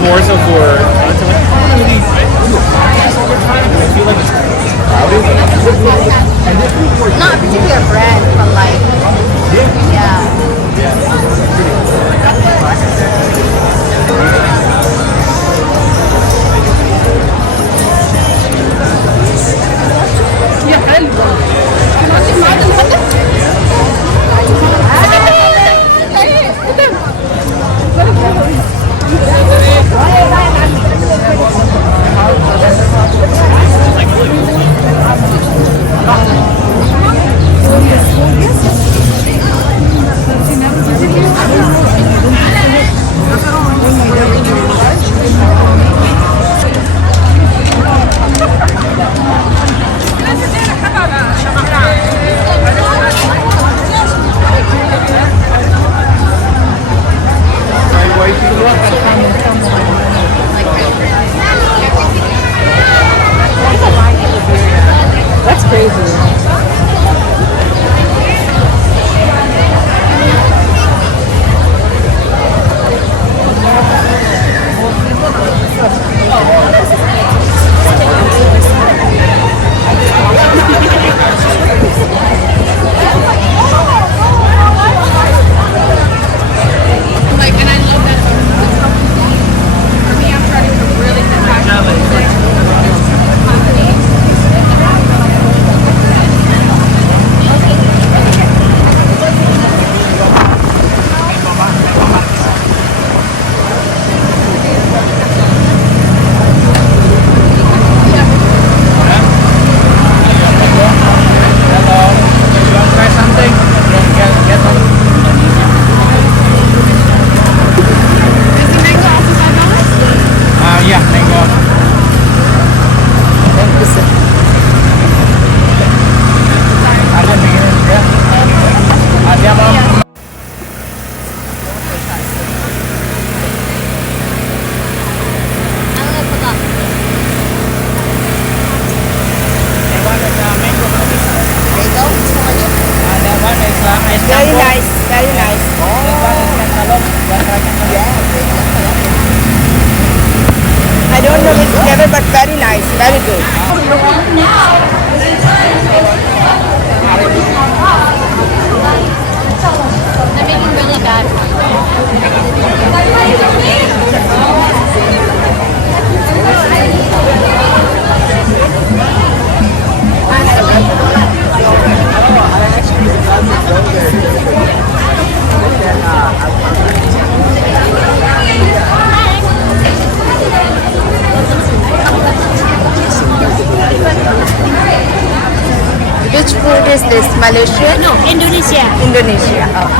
more so for to like, I don't really do a podcast all the time. I feel like it's crowded. Not a particular brand, but like, yeah. That's crazy. Like, and I love that company. For me, I'm starting to really get back to Try something. Get some. Is the mango also $5? Yeah, mango. Ada minum ya. Ada apa? Very nice, very nice. I don't know which flavor, but very nice, very good. They're making really bad. Which food is this? Malaysia? No, Indonesia. Indonesia. Oh.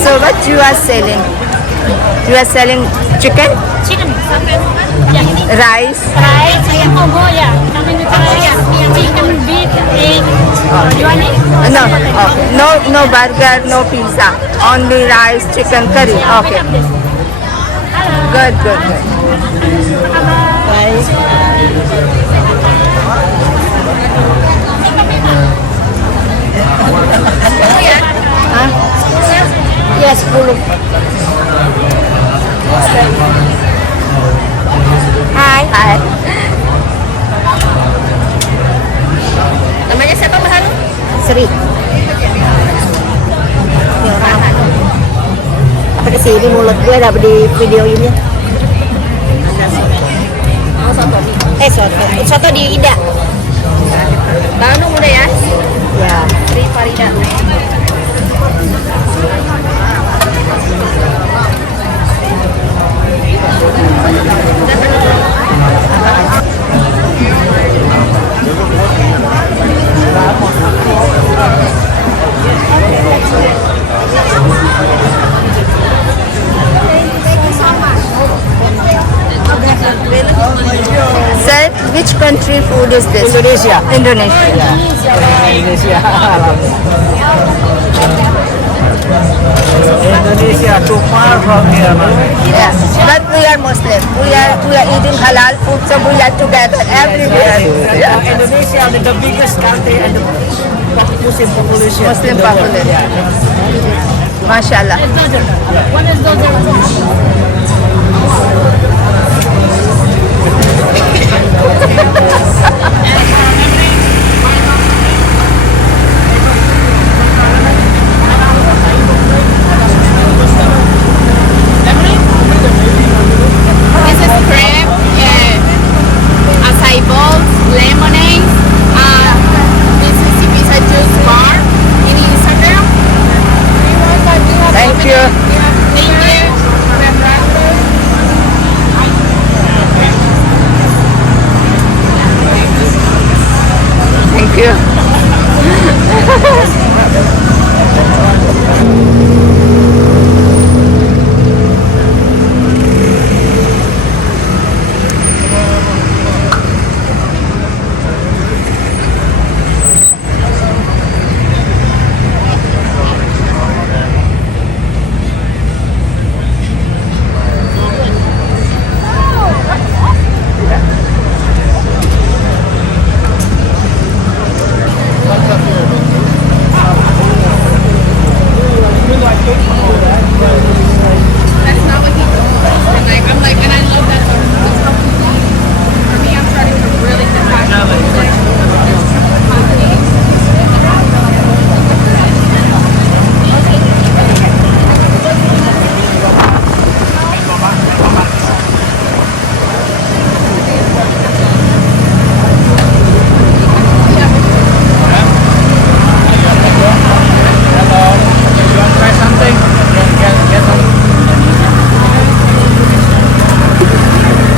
So what you are selling? You are selling chicken, Chicken. Yeah. rice. Rice, chicken combo, yeah. Chicken, beef, egg. You want it? No, no burger, no pizza. Only rice, chicken curry. Okay. Good, good, good. Huh? Yes, full. Hi. Hi. Namanya siapa bahan? Sri. Apa kesini mulut gue dapet di video ini? Oh, soto. Soto. Soto di Ida. Bandung udah ya? Ya. Sri Farida. Sir, which country food is this? Indonesia. Indonesia. Indonesia. Indonesia too far from here. Yes. But we we are Muslim. We are eating halal food, so we are together everywhere. Indonesia is the biggest country and the Muslim population. Muslim in the world. population. Yeah. MashaAllah. What is those? This is crepe, acai bowls, lemonade, this is pizza juice bar in Instagram. Thank you. Thank you. Thank you. That's not what he told me. I'm like, and I love that. For me, I'm starting to really Try something. Get some.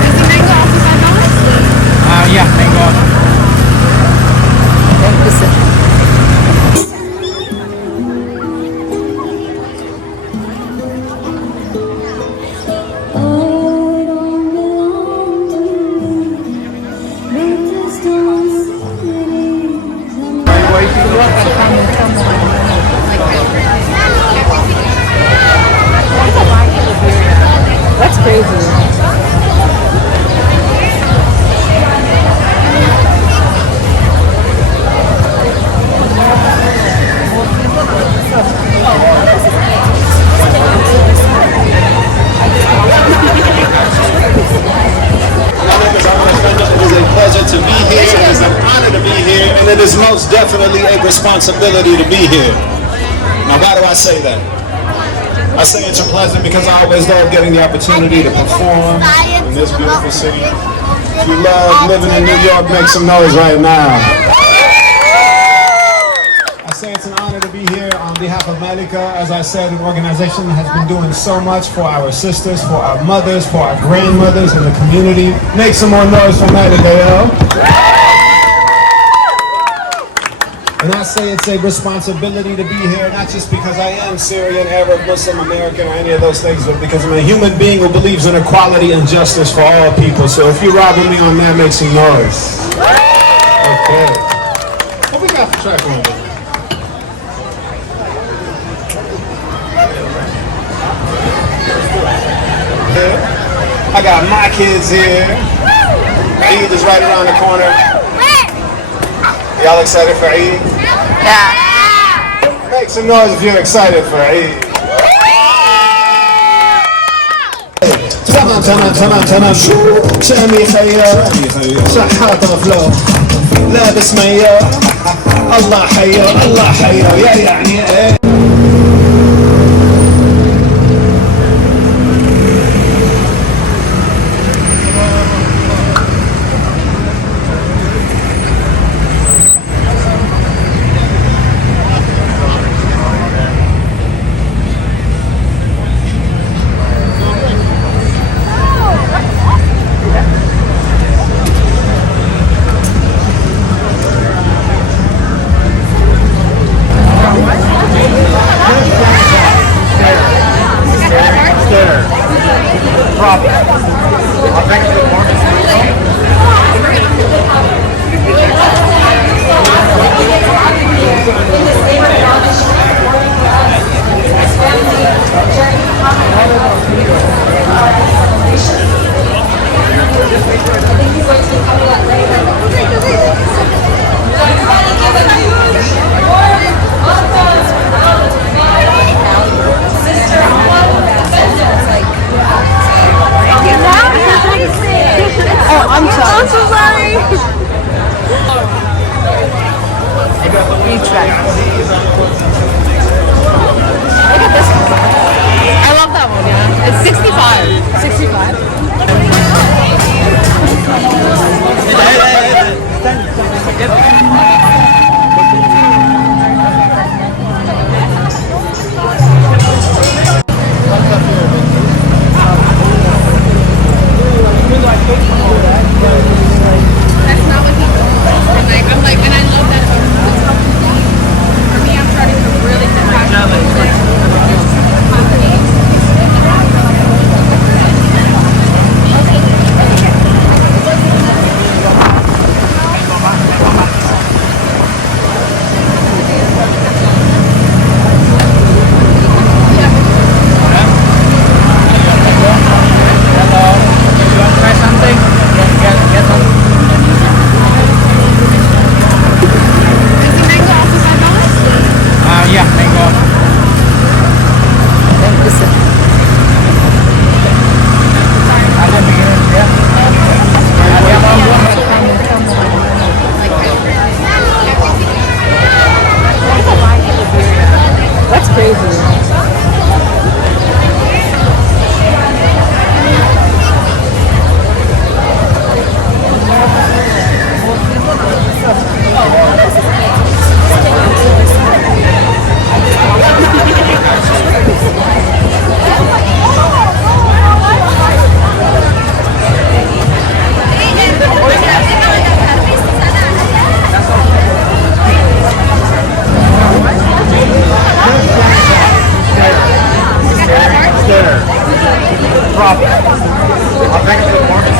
Is the mango also $5? Yeah, mango. Thank you, sir. That's crazy. It is a pleasure to be here. It is an honor to be here, and it is most definitely a responsibility to be here. Now, why do I say that? I say it's a pleasure because I always love getting the opportunity to perform in this beautiful city. If you love living in New York, make some noise right now. I say it's an honor to be here on behalf of Malika. As I said, an organization that has been doing so much for our sisters, for our mothers, for our grandmothers in the community. Make some more noise for Malika, yo. And I say it's a responsibility to be here, not just because I am Syrian, Arab, Muslim, American, or any of those things, but because I'm a human being who believes in equality and justice for all people. So if you're robbing me on that, make some noise. Okay. What we got for track on this? I got my kids here. Eid is right around the corner. Y'all excited for Eid? Yeah. Make some noise if you're excited for Eid. تمام شو شامي خير صحات غفلو لابس مية الله حيو يا يعني ايه problem. I'll bring it to the morning.